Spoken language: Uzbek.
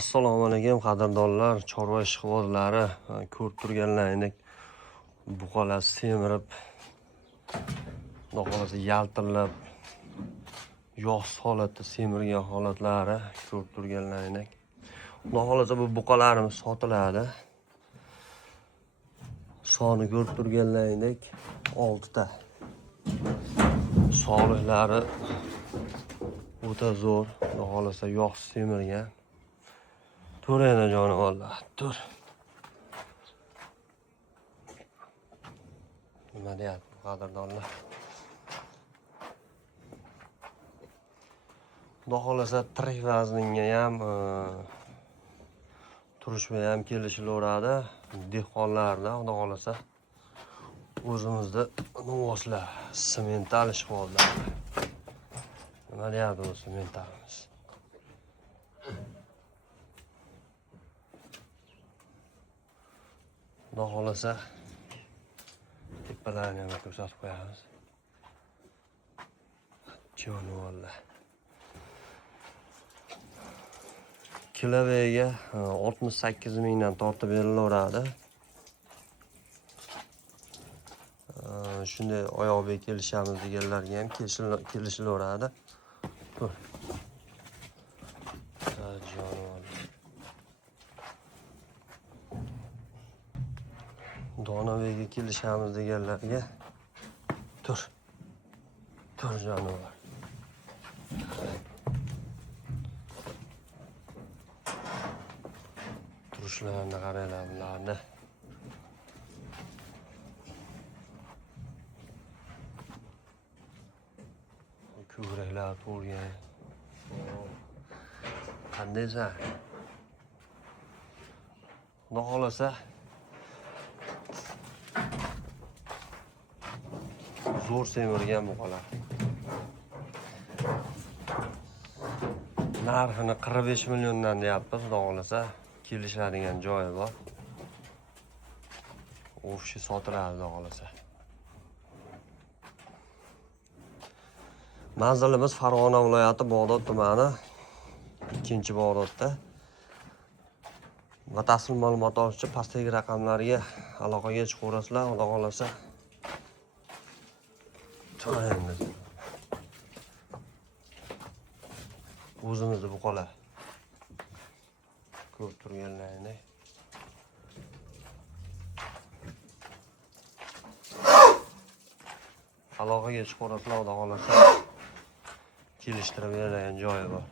Assalomu alaykum qadrdonlar, chorva ishqibozlari. Ko'rib turganlaringdek buqalar semirib, xudo yaltirlab, yog'siz holatda semirgan holatlari ko'rib turganlaringdek. Xudo bu buqalarimiz sotiladi. Soni ko'rib turganlaringdek 6 ta. Sog'liqlari o'ta zo'r, xudo yog'siz semirgan. Tur endi jonivorlar, tur. Nima deyapti qadrdonlar? Xudo tirik vazningga ham turishga ham kelishilaveradi. Dehqonlarda xudo o'zimizda novoslar, semental ishg'ollar. Nima deyapti bu sementalimiz? Xudo tepalarni ham ko'rsatib qo'yamiz. Jonivorlar. Kiloviga 68 mingdan tortib berilaveradi. Shunday oyoqbek kelishamiz deganlarga ham kelishilaveradi. Donavega kelishamiz deganlarga tur jonivorlar. Turishlarni qaranglar bularni. Ko'kraklar to'lgan. Qandaysan? Xudo zo'r semirgan buqalar. Narxini 45 milliondan deyapmiz, xudo kelishadigan joyi bor. O'shi sotiladi, xudo Manzilimiz Farg'ona viloyati Bog'dod tumani 2-Bog'dodda. Batafsil ma'lumot olish uchun pastdagi raqamlarga aloqaga chiqaverasizlar, xudo o'zimizda buqalar ko'rib turganlaringdek. Aloqaga chiqaverasizlar, xudo kelishtirib beradigan joyi bor.